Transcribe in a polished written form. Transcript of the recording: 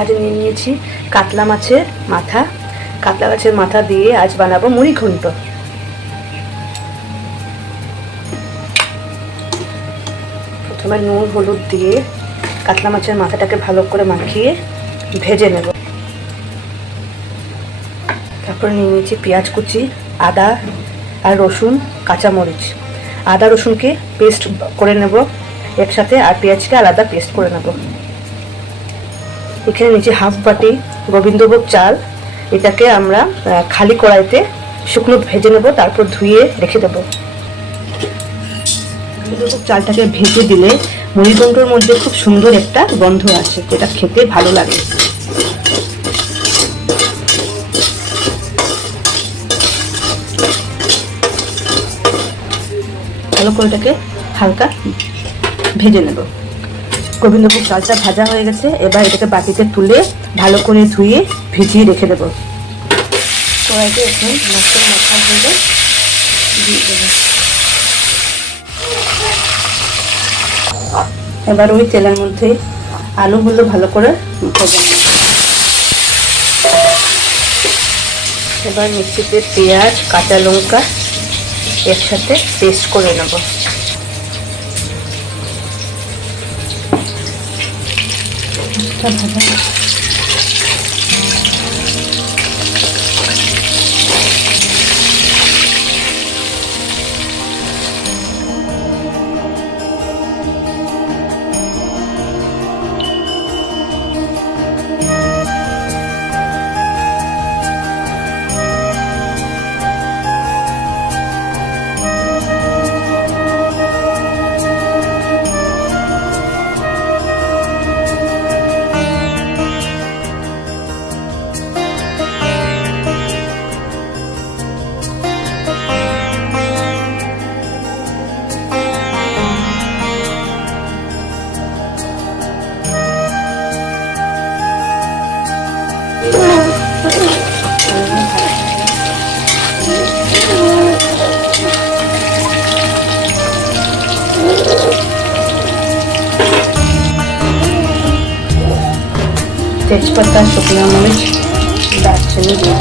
আজ নিয়ে নিয়েছি কাতলা মাছের মাথা। কাতলা মাছের মাথা দিয়ে আজ বানাবো মুড়ি ঘন্ট। প্রথমে নুন হলুদ দিয়ে কাতলা মাছের মাথাটাকে ভালো করে মাখিয়ে ভেজে নেব। তারপর নিয়ে নিয়েছি পেঁয়াজ কুচি, আদা আর রসুন, কাঁচামরিচ। আদা রসুনকে পেস্ট করে নেব একসাথে, আর পেঁয়াজকে আলাদা পেস্ট করে নেব। এখানে নিচে হাফ বাটি গোবিন্দভোগ চাল, এটাকে আমরা খালি কড়াইতে শুকনো ভেজে নেব, তারপর ধুয়ে রেখে দেব। গোবিন্দভোগ চালটাকে ভেজে দিলে মুড়িঘন্টর মধ্যে খুব সুন্দর একটা গন্ধ আসে, যেটা খেতে ভালো লাগে। ভালো করে এটাকে হালকা ভেজে নেব। গোবিন্দভোগ চালটা ভাজা হয়ে গেছে, এবার এটাকে বাটিতে তুলে ভালো করে ধুয়ে ভিজিয়ে রেখে দেবো। কড়াইতে এখন মাছের মাথাগুলো দিয়ে দেবো। এবার ওই তেলের মধ্যে আলুগুলো ভালো করে ভেজে নেব। এবার মিক্সিতে পেঁয়াজ, কাঁচা লঙ্কা একসাথে পেস্ট করে নেব। তেজপাতা, শুকনো মরিচ, দারচিনি দিয়ে